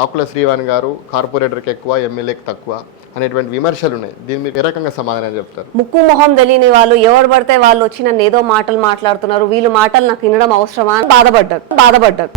ఆకుల శ్రీవాణి గారు కార్పొరేటర్కి ఎక్కువ, ఎమ్మెల్యేకి తక్కువ అనేటువంటి విమర్శలు ఉన్నాయి. దీని మీరు ఏ రకంగా సమాధానం చెప్తారు? ముక్కు మొహం తెలియని వాళ్ళు ఎవరు పడితే వాళ్ళు వచ్చి నన్ను ఏదో మాటలు మాట్లాడుతున్నారు, వీళ్ళు మాటలు నాకు వినడం అవసరమా అని బాధపడ్డారు.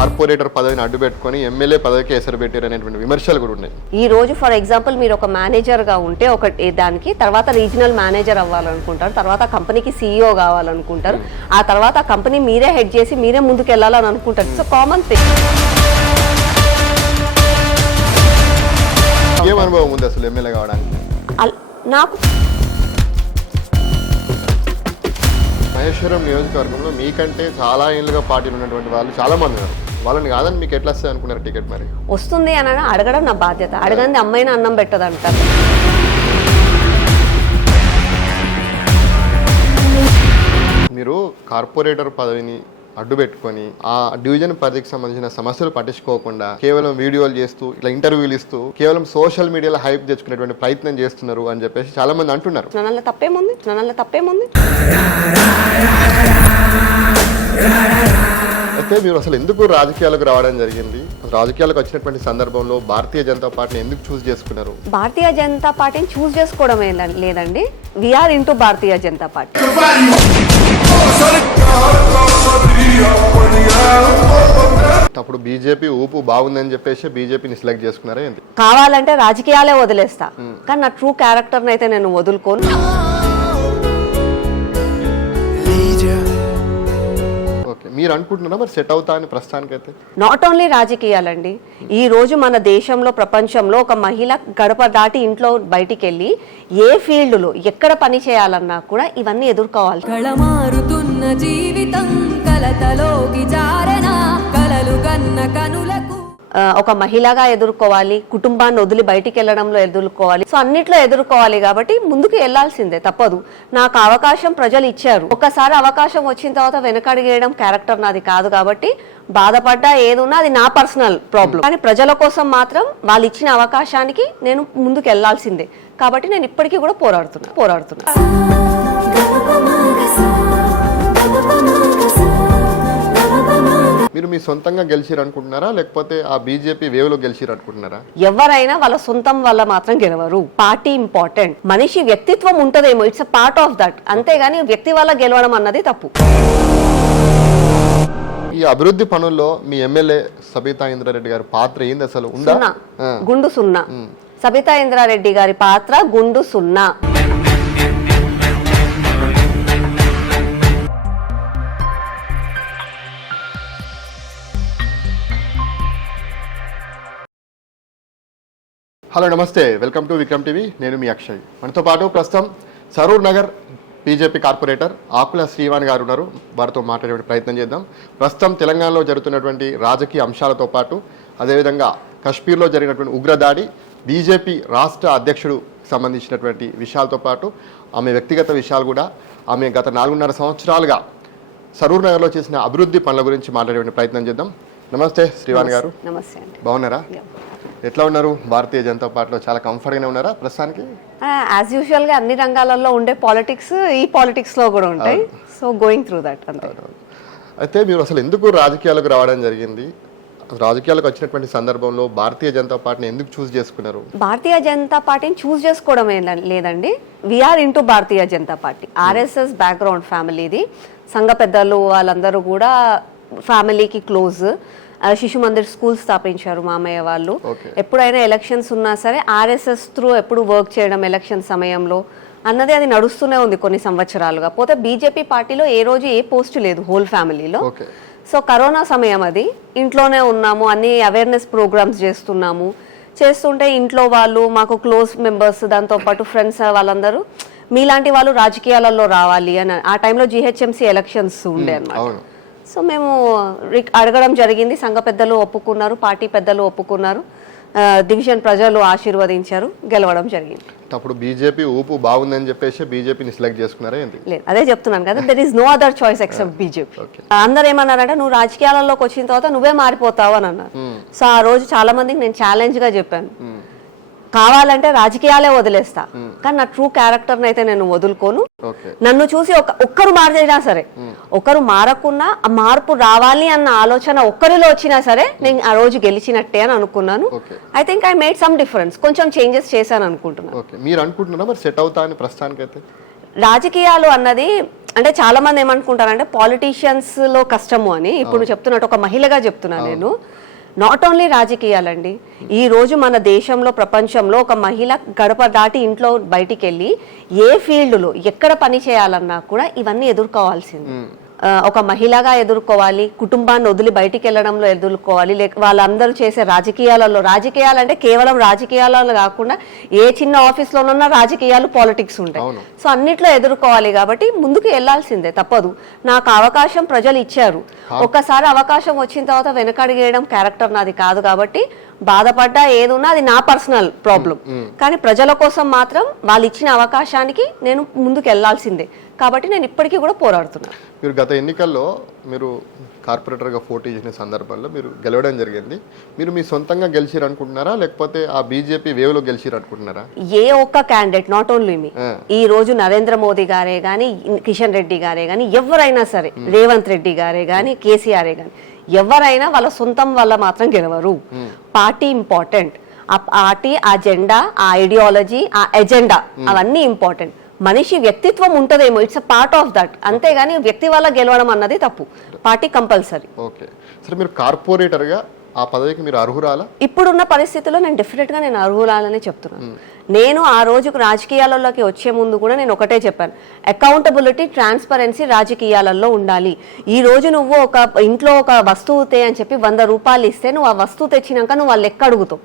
కార్పొరేటర్ పదవిని అడ్డు పెట్టుకొని ఎమ్మెల్యే పదవికి ఎసరు పెట్టారు అనేటువంటి విమర్శలు కూడా ఉన్నాయి. ఈ రోజు ఫర్ ఎగ్జాంపుల్ మీరు ఒక మేనేజర్ గా ఉంటే ఒక దానికి తర్వాత రీజనల్ మేనేజర్ అవ్వాలనుకుంటారు, తర్వాత కంపెనీకి CEO కావాలనుకుంటారు, ఆ తర్వాత కంపెనీ మీరే హెడ్ చేసి మీరే ముందుకు వెళ్ళాలని అనుకుంటారు. So common thing. ఏం అనుభవం ఉంది అసలు ఎమ్మెల్యే కావడానికి? నాకు మహేశ్వరం నియోజకవర్గంలో మీకంటే చాలా ఏళ్ళుగా పార్టీలు ఉన్నటువంటి వాళ్ళు చాలా మంది ఉన్నారు. వాళ్ళని కాదని మీకు ఎట్లా వస్తుంది అనుకున్నారు టికెట్? మరి వస్తుంది అని అడగడం నా బాధ్యత. అడగంది అమ్మాయిని అన్నం పెట్టదంటారు. మీరు కార్పొరేటర్ పదవిని అడ్డు పెట్టుకొని ఆ డివిజన్ పరిధికి సంబంధించిన సమస్యలు పట్టించుకోకుండా కేవలం వీడియోలు చేస్తూ ఇట్లా ఇంటర్వ్యూలు ఇస్తూ కేవలం సోషల్ మీడియాలో హైప్ తెచ్చుకునేటువంటి ప్రయత్నం చేస్తున్నారు అని చెప్పేసి చాలా మంది అంటున్నారు. నన్ను తప్పేముంది? అయితే మీరు అసలు ఎందుకు రాజకీయాలకు రావడం జరిగింది? రాజకీయాలకు వచ్చినటువంటి సందర్భంలో భారతీయ జనతా పార్టీని ఎందుకు చూస్ చేసుకున్నారు? భారతీయ జనతా పార్టీని చూస్ చేసుకోవడం లేదండి, we're into Bharatiya Janata party. అప్పుడు బీజేపీ ఊపు బాగుందని చెప్పేసి బీజేపీని సెలెక్ట్ చేసుకున్నారా ఏంటి? కావాలంటే రాజకీయాలే వదిలేస్తా, కానీ నా ట్రూ క్యారెక్టర్ని అయితే నేను వదులుకోను. మీరు అనుకుంటున్నారా మరి సెట్ అవుతా అని ప్రస్తుతానికైతే? నాట్ ఓన్లీ రాజకీయాలండి, ఈ రోజు మన దేశంలో ప్రపంచంలో ఒక మహిళ గడప దాటి ఇంట్లో బయటికి వెళ్ళి ఏ ఫీల్డ్లో ఎక్కడ పని చేయాలన్నా కూడా ఇవన్నీ ఎదుర్కోవాలి. కళమారుతున్న జీవితం కలతలోకి జారన కలలు కన్న కనులకు ఒక మహిళగా ఎదుర్కోవాలి, కుటుంబాన్ని వదిలి బయటికి వెళ్ళడంలో ఎదుర్కోవాలి, సో అన్నిట్లో ఎదుర్కోవాలి. కాబట్టి ముందుకు వెళ్లాల్సిందే, తప్పదు. నాకు అవకాశం ప్రజలు ఇచ్చారు, ఒకసారి అవకాశం వచ్చిన తర్వాత వెనకడిగేయడం క్యారెక్టర్ నాది కాదు. కాబట్టి బాధపడ్డా ఏదున్నా అది నా పర్సనల్ ప్రాబ్లం, కానీ ప్రజల కోసం మాత్రం వాళ్ళు ఇచ్చిన అవకాశానికి నేను ముందుకు వెళ్లాల్సిందే. కాబట్టి నేను ఇప్పటికీ కూడా పోరాడుతున్నా. మీరు మీ సొంతంగా గెలిచిరు అనుకుంటున్నారా, లేకపోతే ఆ బీజేపీ వేవ్ లో గెలిచిరు అనుకుంటున్నారా? ఎవరైనా వాళ్ళ సొంతం వల్ల మాత్రం గెలవరు. పార్టీ ఇంపార్టెంట్, మనిషి వ్యక్తిత్వం ఉంటదేమో, it's a part of that, అంతేగాని వ్యక్తి వల్ల గెలవడం అన్నది తప్పు. ఈ అభివృద్ధి పనుల్లో మీ ఎమ్మెల్యే సబితా ఇంద్రారెడ్డి గారి పాత్ర ఏంది అసలు? గుండు సున్నా. సబితా ఇంద్రారెడ్డి గారి పాత్ర గుండు సున్నా. హలో నమస్తే, వెల్కమ్ టు విక్రమ్ టీవీ. నేను మీ అక్షయ్. మనతో పాటు ప్రస్తుతం సరూర్ నగర్ బీజేపీ కార్పొరేటర్ ఆకుల శ్రీవాణి గారు ఉన్నారు. వారితో మాట్లాడే ప్రయత్నం చేద్దాం. ప్రస్తుతం తెలంగాణలో జరుగుతున్నటువంటి రాజకీయ అంశాలతో పాటు అదేవిధంగా కశ్మీర్లో జరిగినటువంటి ఉగ్రదాడి, బీజేపీ రాష్ట్ర అధ్యక్షుడు సంబంధించినటువంటి విషయాలతో పాటు ఆమె వ్యక్తిగత విషయాలు కూడా, ఆమె గత 4.5 సంవత్సరాలుగా సరూర్ నగర్లో చేసిన అభివృద్ధి పనుల గురించి మాట్లాడే ప్రయత్నం చేద్దాం. నమస్తే శ్రీవాణి గారు. నమస్తే అండి. బాగున్నారా? ఎట్లా ఉన్నారు? భారతీయ జనతా పార్టీలో చాలా కంఫర్ట్గానే ఉన్నారా ప్రస్తుతానికి? యాజ్ యూజువల్ గా అన్ని రంగాలలో ఉండే పాలిటిక్స్ ఈ పాలిటిక్స్ లో కూడా ఉంటాయి. సో గోయింగ్ త్రూ దట్ అంతే. అయితే మీరు అసలు ఎందుకు రాజకీయాలకు రావడం జరిగింది? రాజకీయాలకు వచ్చినటువంటి సందర్భంలో భారతీయ జనతా పార్టీని ఎందుకు చూస్ చేసుకున్నారు? భారతీయ జనతా పార్టీని చూస్ చేసుకోవడం లేదండి, we're into Bharatiya Janata party. RSS background ఫ్యామిలీది. సంఘ పెద్దలు వాళ్ళందరూ కూడా ఫ్యామిలీకి క్లోజ్. శిశు మందిర్ స్కూల్ స్థాపించారు మామయ్య వాళ్ళు. ఎప్పుడైనా ఎలక్షన్స్ ఉన్నా సరే RSS త్రూ ఎప్పుడు వర్క్ చేయడం ఎలక్షన్ సమయంలో అన్నది అది నడుస్తూనే ఉంది కొన్ని సంవత్సరాలుగా. పోతే బీజేపీ పార్టీలో ఏ రోజు ఏ పోస్ట్ లేదు హోల్ ఫ్యామిలీలో. సో కరోనా సమయం అది, ఇంట్లోనే ఉన్నాము, అన్ని అవేర్నెస్ ప్రోగ్రామ్స్ చేస్తుంటే ఇంట్లో వాళ్ళు మాకు క్లోజ్ మెంబర్స్, దాంతోపాటు ఫ్రెండ్స్ వాళ్ళందరూ మీలాంటి వాళ్ళు రాజకీయాలలో రావాలి అని. ఆ టైంలో GHMC ఎలక్షన్స్ ఉండే అన్నమాట. సో మేము అడగడం జరిగింది, సంఘ పెద్దలు ఒప్పుకున్నారు, పార్టీ పెద్దలు ఒప్పుకున్నారు, డివిజన్ ప్రజలు ఆశీర్వదించారు, గెలవడం జరిగింది. అప్పుడు బీజేపీ ఊపు బాగుందని చెప్పేసి బీజేపీని సెలెక్ట్ చేసుకున్నారా ఏంటి? లేదు, అదే చెప్తున్నాను కదా, there is no other choice except BJP. అందరు ఏమన్నారంటే నువ్వు రాజకీయాలలోకి వచ్చిన తర్వాత నువ్వే మారిపోతావు అని అన్నారు. సో ఆ రోజు చాలా మందికి నేను ఛాలెంజ్ గా చెప్పాను, కావాలంటే రాజకీయాలే వదిలేస్తా, కానీ నా ట్రూ క్యారెక్టర్ని అయితే నేను వదులుకోను. ఓకే. నన్ను చూసి ఒక్కరు మారినా సరే, ఒకరు మారకున్నా ఆ మార్పు రావాలి అన్న ఆలోచన ఒక్కరిలో వచ్చినా సరే నేను ఆ రోజు గెలిచినట్టే అని అనుకున్నాను. I think I made some difference, కొంచెం చేంజెస్ చేశాను అనుకుంటున్నాను. ఓకే. మీరు అనుకుంటున్నారా మరి సెట్ అవుతా అని ప్రస్తుతానికైతే? రాజకీయాలు అన్నది అంటే చాలా మంది ఏమనుకుంటారంటే పాలిటీషియన్స్ లో కష్టము అని. ఇప్పుడు చెప్తున్నట్టు ఒక మహిళగా చెప్తున్నా నేను, నాట్ ఓన్లీ రాజకీయాలండి. ఈ రోజు మన దేశంలో ప్రపంచంలో ఒక మహిళ గడప దాటి ఇంట్లో బయటికి వెళ్ళి ఏ ఫీల్డ్లో ఎక్కడ పని చేయాలన్నా కూడా ఇవన్నీ ఎదుర్కోవాల్సింది. ఒక మహిళగా ఎదుర్కోవాలి, కుటుంబాన్ని వదిలి బయటికి వెళ్ళడంలో ఎదుర్కోవాలి, లేక వాళ్ళందరూ చేసే రాజకీయాలంటే కేవలం రాజకీయాలలో కాకుండా ఏ చిన్న ఆఫీస్లోనున్న రాజకీయాలు పాలిటిక్స్ ఉంటాయి. సో అన్నిట్లో ఎదుర్కోవాలి కాబట్టి ముందుకు వెళ్లాల్సిందే, తప్పదు. నాకు అవకాశం ప్రజలు ఇచ్చారు. ఒక్కసారి అవకాశం వచ్చిన తర్వాత వెనకడిగేయడం క్యారెక్టర్ నాది కాదు కాబట్టి బాధపడ్డా ఏదున్నా అది నా పర్సనల్ ప్రాబ్లం. కానీ ప్రజల కోసం మాత్రం వాళ్ళు ఇచ్చిన అవకాశానికి నేను ముందుకు వెళ్లాల్సిందే కాబట్టి నేను ఇప్పటికీ కూడా పోరాడుతున్నాను. మీరు గత ఎన్నికల్లో మీరు కార్పొరేటర్గా పోటీ చేసిన సందర్భంలో మీరు గెలవడం జరిగింది. మీరు మీ సొంతంగా గెలిచిరు అనుకుంటున్నారా, లేకపోతే ఆ బీజేపీ వేవ్లో గెలిచిరు అనుకుంటున్నారా? ఏ ఒక్క క్యాండిడేట్, నాట్ ఓన్లీ మీ, ఈ రోజు నరేంద్ర మోదీ గారే గాని, కిషన్ రెడ్డి గారే గాని, ఎవరైనా సరే, రేవంత్ రెడ్డి గారే గాని, కేసీఆరే గాని, ఎవరైనా వాళ్ళ సొంతం వల్ల మాత్రం గెలవరు. Party important. ఆ పార్టీ, ఆ జెండా, ఆ ఐడియాలజీ, ఆ ఎజెండా అవన్నీ ఇంపార్టెంట్. మనిషి వ్యక్తిత్వం ఉంటదేమో, it's a part of that, అంతేగాని వ్యక్తి వల్ల గెలవడం అన్నది తప్పు. Party compulsory. ఓకే. సరే, మీరు కార్పొరేటర్గా ఆ పదవికి మీరు అర్హురాలా? ఇప్పుడున్న పరిస్థితుల్లో నేను డెఫినెట్ గా నేను అర్హురాలనే చెప్తున్నాను. నేను ఆ రోజుకు రాజకీయాలలోకి వచ్చే ముందు కూడా నేను ఒకటే చెప్పాను, అకౌంటబిలిటీ, ట్రాన్స్పరెన్సీ రాజకీయాలలో ఉండాలి. ఈ రోజు నువ్వు ఒక ఇంట్లో ఒక వస్తువు తే అని చెప్పి 100 రూపాయలు ఇస్తే నువ్వు ఆ వస్తువు తెచ్చినాక నువ్వు వాళ్ళు లెక్క అడుగుతావు.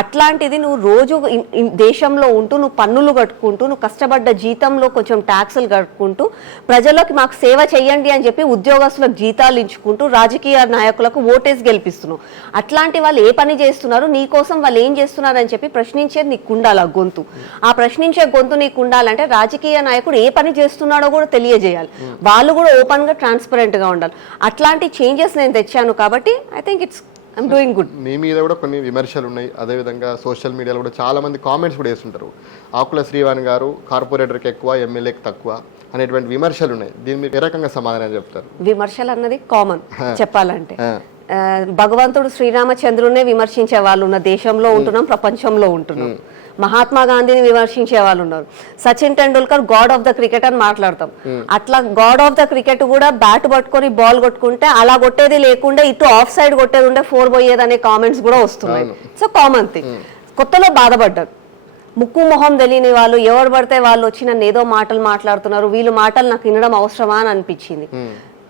అట్లాంటిది నువ్వు రోజు దేశంలో ఉంటూ నువ్వు పన్నులు కట్టుకుంటూ, నువ్వు కష్టపడ్డ జీతంలో కొంచెం ట్యాక్సులు కట్టుకుంటూ, ప్రజలకు మాకు సేవ చెయ్యండి అని చెప్పి ఉద్యోగస్తులకు జీతాలు ఇచ్చుకుంటూ రాజకీయ నాయకులకు ఓటేసి గెలిపిస్తున్నావు. అట్లాంటి వాళ్ళు ఏ పని చేస్తున్నారు, నీ కోసం వాళ్ళు ఏం చేస్తున్నారు అని చెప్పి ప్రశ్నించేది నీకు ఉండాలి. ఆ గొంతు, ఆ ప్రశ్నించే గొంతు నీకు ఉండాలంటే రాజకీయ నాయకుడు ఏ పని చేస్తున్నాడో కూడా తెలియజేయాలి. వాళ్ళు కూడా ఓపెన్ గా, ట్రాన్స్పరెంట్ గా ఉండాలి. అట్లాంటి చేంజెస్ నేను తెచ్చాను కాబట్టి I think I'm doing good. మీ మీద కూడా కొన్ని విమర్శలు ఉన్నాయి. అదేవిధంగా సోషల్ మీడియాలో కూడా చాలా మంది కామెంట్స్ కూడా వేస్తుంటారు, ఆకుల శ్రీవాణి గారు కార్పొరేటర్కి ఎక్కువ, ఎమ్మెల్యేకి తక్కువ అనేటువంటి విమర్శలు ఉన్నాయి. దీని మీరు ఏ రకంగా సమాధానం చెప్తారు? విమర్శలు అన్నది కామన్ చెప్పాలంటే. భగవంతుడు శ్రీరామచంద్రునే విమర్శించే వాళ్ళు ఉన్న దేశంలో ఉంటున్నాం, ప్రపంచంలో ఉంటున్నాం. మహాత్మా గాంధీని విమర్శించే వాళ్ళు ఉన్నారు. Sachin Tendulkar God of the cricket అని మాట్లాడతాం. అట్లా గాడ్ ఆఫ్ ద క్రికెట్ కూడా బ్యాట్ పట్టుకొని బాల్ కొట్టుకుంటే అలా కొట్టేది లేకుండా ఇటు ఆఫ్ సైడ్ కొట్టేది ఉంటే 4 పోయేది అనే కామెంట్స్ కూడా వస్తున్నాయి. So common thing. కొత్తలో బాధపడ్డారు, ముక్కు మొహం తెలియని వాళ్ళు ఎవరు పడితే వాళ్ళు వచ్చి నన్ను ఏదో మాటలు మాట్లాడుతున్నారు, వీళ్ళు మాటలు నాకు వినడం అవసరమా అని అనిపించింది.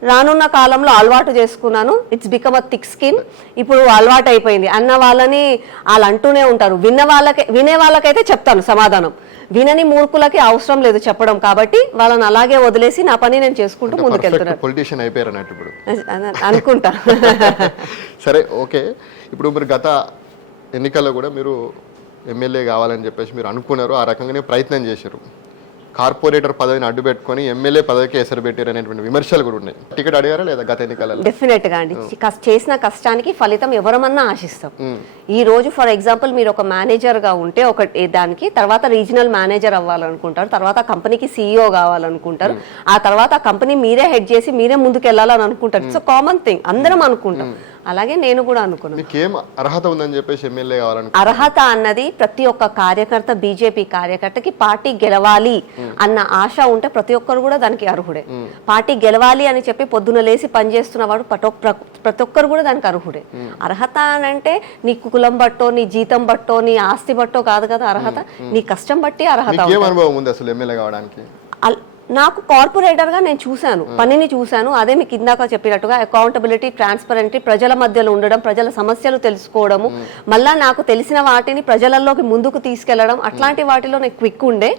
రానున్న కాలంలో అలవాటు చేసుకున్నాను. It's become a thick skin. ఇప్పుడు అలవాటు అయిపోయింది. అన్న వాళ్ళని వాళ్ళు అంటూనే ఉంటారు. వినే వాళ్ళకైతే చెప్తాను సమాధానం, వినని మూర్ఖులకి అవసరం లేదు చెప్పడం. కాబట్టి వాళ్ళని అలాగే వదిలేసి నా పని నేను చేసుకుంటూ ముందుకెళ్తున్నాను. పొలిటీషియన్ అయిపోయారు అన్నట్టు ఇప్పుడు అనుకుంటా. సరే, ఓకే. ఇప్పుడు మీరు గత ఎన్నికల్లో కూడా మీరు ఎమ్మెల్యే కావాలని చెప్పేసి మీరు అనుకున్నారు, ఆ రకంగానే ప్రయత్నం చేశారు. కార్పొరేటర్ పదవిని అడ్డు పెట్టుకొని ఎమ్మెల్యే పదవికి ఎసరు పెట్టారు అనేటువంటి విమర్శలు కూడా ఉన్నాయి. టికెట్ అడిగారా లేదా గత ఎన్నికలలో? డెఫినెట్ గా అండి. చేసిన కష్టానికి ఫలితం ఎవరమన్నా ఆశిస్తాం. ఈ రోజు ఫర్ ఎగ్జాంపుల్ మీరు ఒక మేనేజర్ గా ఉంటే ఒక దానికి తర్వాత రీజనల్ మేనేజర్ అవ్వాలనుకుంటారు, తర్వాత కంపెనీకి CEO కావాలనుకుంటారు, ఆ తర్వాత కంపెనీ మీరే హెడ్ చేసి మీరే ముందుకు వెళ్ళాలని అనుకుంటారు. ఇట్స్ కామన్ థింగ్, అందరం అనుకుంటాం. అలాగే నేను కూడా అనుకున్నాను. మీకేం అర్హత ఉందని చెప్పేసి ఎమ్మెల్యే కావాలని? అర్హత అన్నది ప్రతి ఒక్క కార్యకర్త, బీజేపీ కార్యకర్తకి పార్టీ గెలవాలి అన్న ఆశ ఉంటే ప్రతి ఒక్కరు కూడా దానికి అర్హుడే. పార్టీ గెలవాలి అని చెప్పి పొద్దున లేసి పనిచేస్తున్న వాడు ప్రతి ఒక్కరు కూడా దానికి అర్హుడే. అర్హత అని అంటే నీ కులం బట్టో, నీ జీతం బట్టో, నీ ఆస్తి బట్టో కాదు కదా అర్హత, నీ కష్టం బట్టి అర్హత. అనుభవం ఉంది అసలు ఎమ్మెల్యే కావడానికి? నాకు కార్పొరేటర్ గా నేను చూశాను, పనిని చూశాను. అదే మీకు ఇందాక చెప్పినట్టుగా అకౌంటబిలిటీ, ట్రాన్స్పరెంటీ, ప్రజల మధ్యలో ఉండడం, ప్రజల సమస్యలు తెలుసుకోవడము, మళ్ళా నాకు తెలిసిన వాటిని ప్రజలలోకి ముందుకు తీసుకెళ్లడం, అట్లాంటి వాటిలో నేను క్విక్ ఉండే.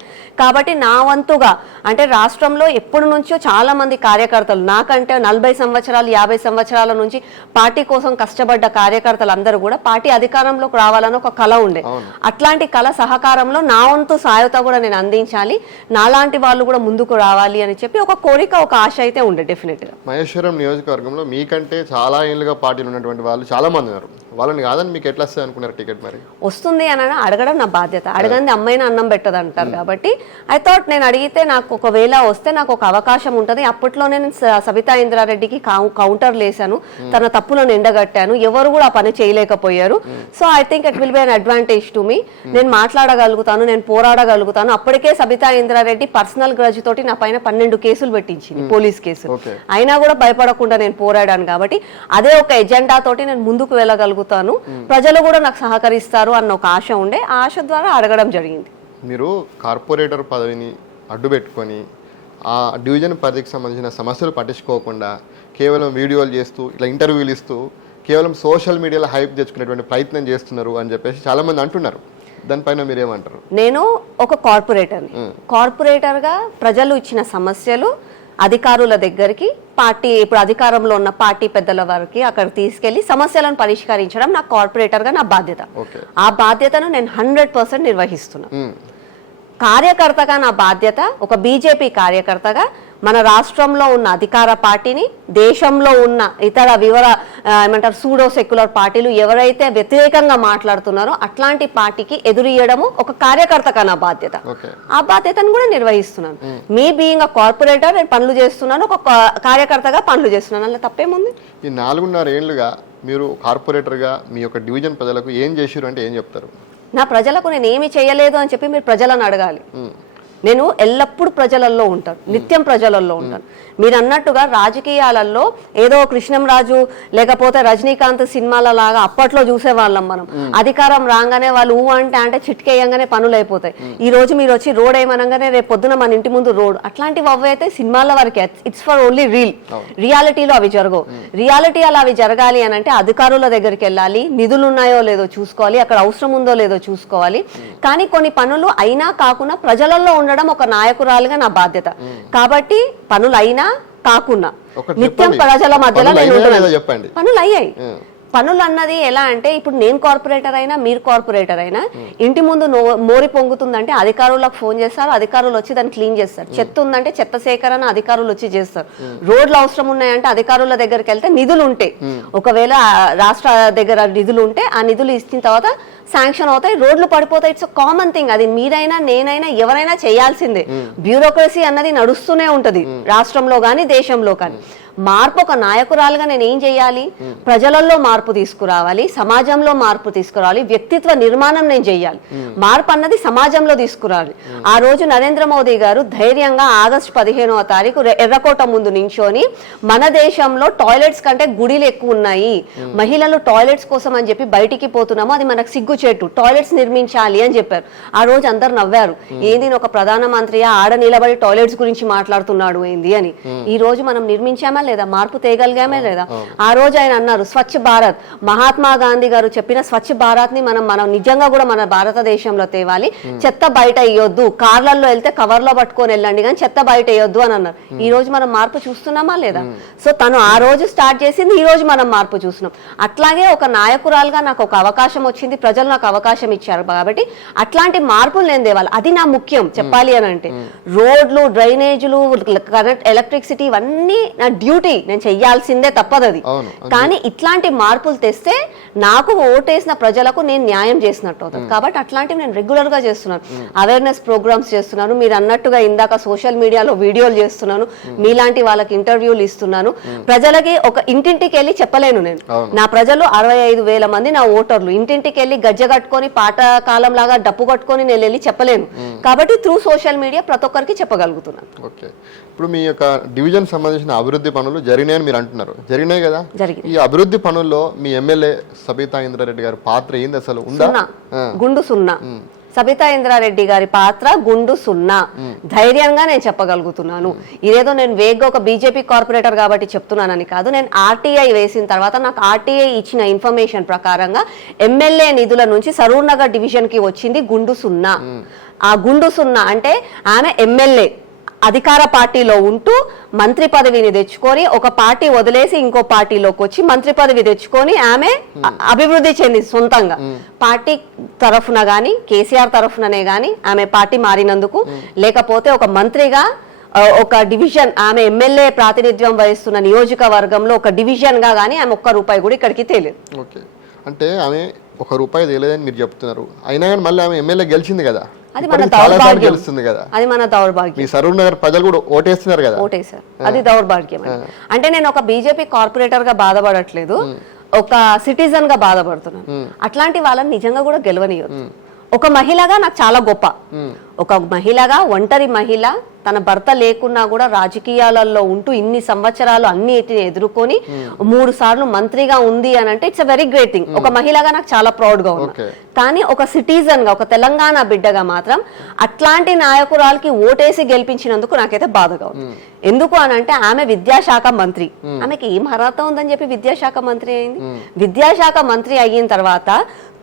కాబట్టి నా వంతుగా అంటే రాష్ట్రంలో ఎప్పటి నుంచో చాలా మంది కార్యకర్తలు నాకంటే 40 సంవత్సరాలు 50 సంవత్సరాల నుంచి పార్టీ కోసం కష్టపడ్డ కార్యకర్తలు అందరూ కూడా పార్టీ అధికారంలోకి రావాలని ఒక కళ ఉండే. అట్లాంటి కళ సహకారంలో నా వంతు సాయత కూడా నేను అందించాలి, నాలాంటి వాళ్ళు కూడా ముందుకు రావాలి అని చెప్పి ఒక కోరిక, ఒక ఆశ అయితే ఉండే డెఫినెట్ గా. మహేశ్వరం నియోజకవర్గంలో మీకంటే చాలా ఏళ్ళుగా పార్టీలు ఉన్నటువంటి వాళ్ళు చాలా మంది ఉన్నారు. వాళ్ళని కాదని మీకు ఎట్లా వస్తుంది అనుకున్నారు టికెట్ మరి? వస్తుంది అని అడగడం నా బాధ్యత. అడగంది అమ్మాయిని అన్నం పెట్టదు అంటారు కాబట్టి ఐ థాట్ నేను అడిగితే నాకు ఒకవేళ వస్తే నాకు ఒక అవకాశం ఉంటుంది. అప్పట్లో నేను సబితా ఇంద్రారెడ్డికి కౌంటర్ లేసాను, తన తప్పులను ఎండగట్టాను, ఎవరు కూడా ఆ పని చేయలేకపోయారు. So I think it will be an advantage to me. నేను మాట్లాడగలుగుతాను, నేను పోరాడగలుగుతాను. అప్పటికే సబితా ఇంద్రారెడ్డి పర్సనల్ గ్రజ్ తోటి నా పైన 12 కేసులు పెట్టించింది, పోలీస్ కేసులు. అయినా కూడా భయపడకుండా నేను పోరాడాను కాబట్టి అదే ఒక ఎజెండా తోటి నేను ముందుకు వెళ్ళగలుగుతాను, ప్రజలు కూడా నాకు సహకరిస్తారు అన్న ఒక ఆశ ఉండే. ఆ ఆశ ద్వారా అడగడం జరిగింది. మీరు కార్పొరేటర్ పదవిని అడ్డు పెట్టుకొని ఆ డివిజన్ పరిధికి సంబంధించిన సమస్యలు పట్టించుకోకుండా కేవలం వీడియోలు చేస్తూ ఇట్లా ఇంటర్వ్యూలు ఇస్తూ కేవలం సోషల్ మీడియాలో హైప్ తెచ్చుకునేటువంటి ప్రయత్నం చేస్తున్నారు అని చెప్పేసి చాలా మంది అంటున్నారు. దానిపైన మీరేమంటారు? నేను ఒక కార్పొరేటర్గా ప్రజలు ఇచ్చిన సమస్యలు అధికారుల దగ్గరికి, పార్టీ ఇప్పుడు అధికారంలో ఉన్న పార్టీ పెద్దల వరకు అక్కడ తీసుకెళ్లి సమస్యలను పరిష్కరించడం నా కార్పొరేటర్గా నా బాధ్యత. ఆ బాధ్యతను నేను 100% నిర్వహిస్తున్నాను. కార్యకర్తగా నా బాధ్యత, ఒక బీజేపీ కార్యకర్తగా మన రాష్ట్రంలో ఉన్న అధికార పార్టీని, దేశంలో ఉన్న ఇతర ఏమంటారు సూడో సెక్యులర్ పార్టీలు ఎవరైతే వ్యతిరేకంగా మాట్లాడుతున్నారో అట్లాంటి పార్టీకి ఎదురియడము ఒక కార్యకర్తగా నా బాధ్యత. ఆ బాధ్యతను కూడా నిర్వహిస్తున్నాను. మీ బీయింగ్ అ కార్పొరేటర్ నేను పనులు చేస్తున్నాను, ఒక కార్యకర్తగా పనులు చేస్తున్నాను, అలా తప్పేముంది? ఈ 4.5 ఏళ్లుగా మీరు కార్పొరేటర్గా మీ యొక్క డివిజన్ ప్రజలకు ఏం చేశారు అంటే ఏం చెప్తారు? నా ప్రజలకు నేను ఏమి చేయలేదు అని చెప్పి మీరు ప్రజలను అడగాలి. నేను ఎల్లప్పుడూ ప్రజలలో ఉంటాను, నిత్యం ప్రజలలో ఉంటాను. మీరు అన్నట్టుగా రాజకీయాలలో ఏదో కృష్ణంరాజు లేకపోతే రజనీకాంత్ సినిమాల లాగా అప్పట్లో చూసేవాళ్ళం మనం. అధికారం రాగానే వాళ్ళు అంటే చిట్కేయంగానే పనులు అయిపోతాయి. ఈ రోజు మీరు వచ్చి రోడ్ ఏమనగానే రేపు పొద్దున మన ఇంటి ముందు రోడ్, అట్లాంటివి అవైతే సినిమాల వరకే. ఇట్స్ ఫర్ ఓన్లీ రియాలిటీలో అవి జరగవు. రియాలిటీలో అవి జరగాలి అని అంటే అధికారుల దగ్గరికి వెళ్ళాలి, నిధులు ఉన్నాయో లేదో చూసుకోవాలి, అక్కడ అవసరం ఉందో లేదో చూసుకోవాలి. కానీ కొన్ని పనులు అయినా కాకుండా ప్రజలలో ఉండడం ఒక నాయకురాలుగా నా బాధ్యత. కాబట్టి పనులు అయినా కాకుండా నిత్యం ప్రజల మధ్యలో పనులు అయ్యాయి. పనులు అన్నది ఎలా అంటే ఇప్పుడు నేను కార్పొరేటర్ అయినా మీరు కార్పొరేటర్ అయినా ఇంటి ముందు మోరి పొంగుతుందంటే అధికారులకు ఫోన్ చేస్తారు, అధికారులు వచ్చి దాన్ని క్లీన్ చేస్తారు. చెత్త ఉందంటే చెత్త సేకరణ అధికారులు వచ్చి చేస్తారు. రోడ్లు అవసరం ఉన్నాయంటే అధికారుల దగ్గరికి వెళ్తే నిధులు ఉంటాయి. ఒకవేళ రాష్ట్ర దగ్గర నిధులు ఉంటే ఆ నిధులు ఇచ్చిన తర్వాత శాంక్షన్ అవుతాయి, రోడ్లు పడిపోతాయి. It's common thing. అది మీరైనా నేనైనా ఎవరైనా చేయాల్సిందే. బ్యూరోక్రసీ అన్నది నడుస్తూనే ఉంటది రాష్ట్రంలో కానీ దేశంలో కానీ. మార్పు ఒక నాయకురాలుగా నేను ఏం చేయాలి? ప్రజలలో మార్పు తీసుకురావాలి, సమాజంలో మార్పు తీసుకురావాలి, వ్యక్తిత్వ నిర్మాణం నేను చేయాలి. మార్పు అన్నది సమాజంలో తీసుకురావాలి. ఆ రోజు నరేంద్ర మోదీ గారు ధైర్యంగా ఆగస్టు 15వ తారీఖు ఎర్రకోట ముందు నించొని మన దేశంలో టాయిలెట్స్ కంటే గుడిలు ఎక్కువ ఉన్నాయి, మహిళలు టాయిలెట్స్ కోసం అని చెప్పి బయటికి పోతున్నాము, అది మనకు సిగ్గుచేటు, టాయిలెట్స్ నిర్మించాలి అని చెప్పారు. ఆ రోజు అందరు నవ్వారు, ఏంది ఒక ప్రధానమంత్రి ఆడ నిలబడి టాయిలెట్స్ గురించి మాట్లాడుతున్నాడు ఏంది అని. ఈ రోజు మనం నిర్మించామా లేదా? మార్పు తేగలిగామే లేదా? ఆ రోజు ఆయన అన్నారు స్వచ్ఛ భారత్, మహాత్మా గాంధీ గారు చెప్పిన స్వచ్ఛ భారత్ ని మనం నిజంగా కూడా మన భారతదేశంలో తేవాలి. చెత్త బయట ఇయ్యొద్దు, కార్లలో వెళ్తే కవర్లో పట్టుకొని వెళ్ళండి కానీ చెత్త బయట ఇయ్యొద్దు అని అన్నారు. ఈ రోజు మనం మార్పు చూస్తున్నామా లేదా? సో తను ఆ రోజు స్టార్ట్ చేసింది, ఈ రోజు మనం మార్పు చూస్తున్నాం. అట్లాగే ఒక నాయకురాలుగా నాకు ఒక అవకాశం వచ్చింది, ప్రజలు నాకు అవకాశం ఇచ్చారు కాబట్టి అట్లాంటి మార్పులు నేను తేవాలి. అది నా ముఖ్యం చెప్పాలి అని అంటే. రోడ్లు, డ్రైనేజీలు, కరెంట్, ఎలక్ట్రిసిటీ ఇవన్నీ నా డ్యూటీ, నేను చెయ్యాల్సిందే, తప్పదు అది. కానీ ఇట్లాంటి మార్పులు తెస్తే నాకు ఓటేసిన ప్రజలకు నేను న్యాయం చేసినట్టు అవుతుంది. కాబట్టి అట్లాంటివి నేను రెగ్యులర్ గా చేస్తున్నాను. అవేర్నెస్ ప్రోగ్రామ్స్ చేస్తున్నాను, మీరు అన్నట్టుగా ఇందాక సోషల్ మీడియాలో వీడియోలు చేస్తున్నాను, మీలాంటి వాళ్ళకి ఇంటర్వ్యూలు ఇస్తున్నాను. ప్రజలకి ఒక ఇంటింటికి వెళ్ళి చెప్పలేను నేను. నా ప్రజలు 65,000 మంది నా ఓటర్లు. ఇంటింటికి వెళ్ళి గజ్జ కట్టుకొని పాతకాలం లాగా డప్పు కట్టుకొని నేను వెళ్ళి చెప్పలేను. కాబట్టి త్రూ సోషల్ మీడియా ప్రతి ఒక్కరికి చెప్పగలుగుతున్నాను. ఓకే, ఇప్పుడు మీ యొక్క డివిజన్ సంబంధించిన అభివృద్ధి పనులు జరిగినాయని మీరు అంటున్నారు, జరిగినాయి కదా? ఈ అభివృద్ధి పనుల్లో మీ ఎమ్మెల్యే సబితా ఇంద్రారెడ్డి గారి పాత్ర ఏంది అసలు? గుండు సున్నా. సబితా ఇంద్రారెడ్డి గారి పాత్ర గుండు సున్నా. ధైర్యంగా నేను చెప్పగలుగుతున్నాను. ఇదేదో నేను వేగ్గా ఒక బీజేపీ కార్పొరేటర్ కాబట్టి చెప్తున్నానని కాదు. నేను ఆర్టీఐ వేసిన తర్వాత నాకు ఆర్టీఐ ఇచ్చిన ఇన్ఫర్మేషన్ ప్రకారంగా ఎమ్మెల్యే నిధుల నుంచి సరూర్ నగర్ డివిజన్ కి వచ్చింది గుండు సున్నా. ఆ గుండు సున్నా అంటే ఆమె ఎమ్మెల్యే అధికార పార్టీలో ఉంటూ మంత్రి పదవిని తెచ్చుకొని ఒక పార్టీ వదిలేసి ఇంకో పార్టీలోకి వచ్చి మంత్రి పదవి తెచ్చుకొని ఆమె అభివృద్ధి చెంది సొంతంగా పార్టీ తరఫున గాని కేసీఆర్ తరఫుననే గాని ఆమె పార్టీ మారినందుకు, లేకపోతే ఒక మంత్రిగా ఒక డివిజన్ ఆమె ఎమ్మెల్యే ప్రాతినిధ్యం వహిస్తున్న నియోజకవర్గంలో ఒక డివిజన్ గా గానీ ఆమె ₹1 కూడా ఇక్కడికి తేలేదు. అంటే ఆమె ₹1 తేలేదని మీరు చెప్తున్నారు, అయినా కానీ మళ్ళీ ఆమె ఎమ్మెల్యే గెలిచింది కదా, అది మన ఇప్పటికి చాలాసార్లు దౌర్భాగ్యం. గెలుస్తుంది కదా. అది మన దౌర్భాగ్యం. మీ సరూర్ నగర్ ప్రజలు కూడా ఓటేస్తున్నారు కదా. ఓటేసారు, అది దౌర్భాగ్యం అండి. అంటే నేను ఒక బీజేపీ కార్పొరేటర్ గా బాధపడట్లేదు, ఒక సిటిజన్ గా బాధపడుతున్నాను. అట్లాంటి వాళ్ళని నిజంగా కూడా గెలవనియొద్దు. ఒక మహిళగా నాకు చాలా గొప్ప, ఒక మహిళగా, ఒంటరి మహిళ, తన భర్త లేకున్నా కూడా రాజకీయాలలో ఉంటూ ఇన్ని సంవత్సరాలు అన్నిటిని ఎదుర్కొని 3 సార్లు మంత్రిగా ఉంది అని అంటే it's a very great thing. ఒక మహిళగా నాకు చాలా ప్రౌడ్ గా ఉంది. కానీ ఒక సిటిజన్ గా, ఒక తెలంగాణ బిడ్డగా మాత్రం అట్లాంటి నాయకురాలకి ఓటేసి గెలిపించినందుకు నాకైతే బాధగా ఉంది. ఎందుకు అని అంటే ఆమె విద్యాశాఖ మంత్రి, ఆమెకి ఏం అర్హత ఉందని చెప్పి విద్యాశాఖ మంత్రి అయింది. విద్యాశాఖ మంత్రి అయిన తర్వాత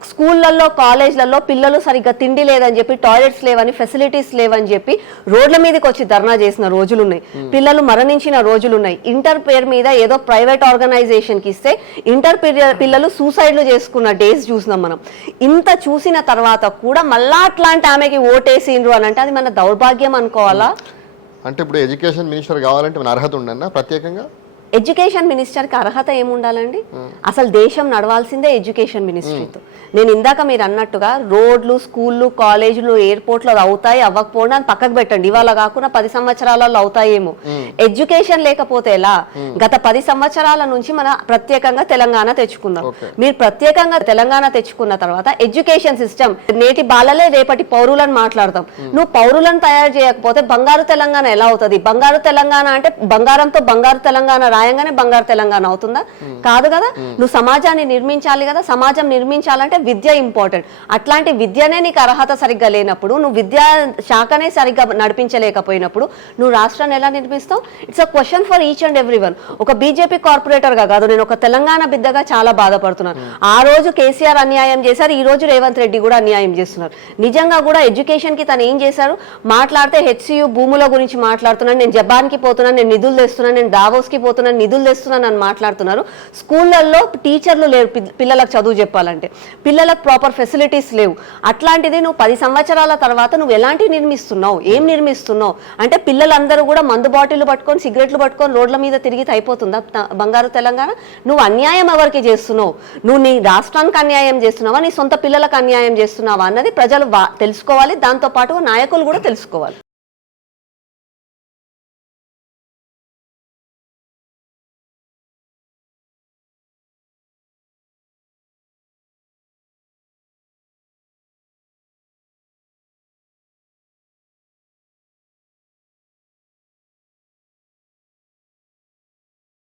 స్కూళ్ళల్లో, కాలేజ్లలో పిల్లలు సరిగ్గా తిండి లేదని చెప్పి, టాయిలెట్స్ లేవని, ఫెసిలిటీస్ లేవని చెప్పి రోడ్ల మీదకి వచ్చి ధర్నా చేసిన రోజులున్నాయి. పిల్లలు మరణించిన రోజులున్నాయి. ఇంటర్ పేరు మీద ఏదో ప్రైవేట్ ఆర్గనైజేషన్ కి ఇస్తే ఇంటర్ పిల్లలు సూసైడ్లు చేసుకున్న డేస్ చూసినాం మనం. ఇంత చూసిన తర్వాత కూడా మళ్ళా అట్లాంటి ఆమెకి ఓటేసిండ్రు అని అంటే అది మన దౌర్భాగ్యం అనుకోవాలా? అంటే ఇప్పుడు ఎడ్యుకేషన్ మినిస్టర్ కావాలంటే మన అర్హత ఉండన్నా ప్రత్యేకంగా? ఎడ్యుకేషన్ మినిస్టర్కి అర్హత ఏముండాలండి? అసలు దేశం నడవాల్సిందే ఎడ్యుకేషన్ మినిస్ట్రీతో. నేను ఇందాక మీరు అన్నట్టుగా రోడ్లు, స్కూళ్ళు, కాలేజీలు, ఎయిర్పోర్ట్లు అది అవుతాయి అవ్వకపోవడం అని పక్కకు పెట్టండి, ఇవాళ కాకుండా 10 సంవత్సరాలలో అవుతాయేమో. ఎడ్యుకేషన్ లేకపోతే ఎలా? గత 10 సంవత్సరాల నుంచి మన ప్రత్యేకంగా తెలంగాణ తెచ్చుకున్నాం. మీరు ప్రత్యేకంగా తెలంగాణ తెచ్చుకున్న తర్వాత ఎడ్యుకేషన్ సిస్టమ్, నేటి బాలలే రేపటి పౌరులను మాట్లాడతాం. నువ్వు పౌరులను తయారు చేయకపోతే బంగారు తెలంగాణ ఎలా అవుతుంది? బంగారు తెలంగాణ అంటే బంగారంతో బంగారు తెలంగాణ రాయంగానే బంగారు తెలంగాణ అవుతుందా? కాదు కదా. నువ్వు సమాజాన్ని నిర్మించాలి కదా. సమాజం నిర్మించాలంటే విద్య ఇంపార్టెంట్. అట్లాంటి విద్యనే నీకు అర్హత సరిగ్గా లేనప్పుడు, నువ్వు విద్యా శాఖనే సరిగ్గా నడిపించలేకపోయినప్పుడు నువ్వు రాష్ట్రాన్ని ఎలా నిర్మిస్తావు? It's a question for each and every one. ఒక బీజేపీ కార్పొరేటర్ గా కాదు, నేను ఒక తెలంగాణ బిడ్డగా చాలా బాధపడుతున్నాను. ఆ రోజు కేసీఆర్ అన్యాయం చేశారు, ఈ రోజు రేవంత్ రెడ్డి కూడా అన్యాయం చేస్తున్నారు. నిజంగా కూడా ఎడ్యుకేషన్ కి తను ఏం చేశారు? మాట్లాడితే హెచ్సియు భూముల గురించి మాట్లాడుతున్నాను, నేను జపాన్కి పోతున్నాను, నేను నిధులు తెస్తున్నాను, నేను దావోస్ కి పోతున్నాను, నిధులు తెస్తున్నాను అని మాట్లాడుతున్నారు. స్కూళ్ళల్లో టీచర్లు లేరు పిల్లలకు చదువు చెప్పాలంటే, పిల్లలకు ప్రాపర్ ఫెసిలిటీస్ లేవు. అట్లాంటిది నువ్వు 10 సంవత్సరాల తర్వాత నువ్వు ఎలాంటి నిర్మిస్తున్నావు? ఏం నిర్మిస్తున్నావు? అంటే పిల్లలందరూ కూడా మందు బాటిల్ పట్టుకొని, సిగరెట్లు పట్టుకొని రోడ్ల మీద తిరిగితే అయిపోతుందా బంగారు తెలంగాణ? నువ్వు అన్యాయం ఎవరికి చేస్తున్నావు? నువ్వు నీ రాష్ట్రానికి అన్యాయం చేస్తున్నావా, నీ సొంత పిల్లలకు అన్యాయం చేస్తున్నావా అన్నది ప్రజలు తెలుసుకోవాలి. దాంతో పాటు నాయకులు కూడా తెలుసుకోవాలి.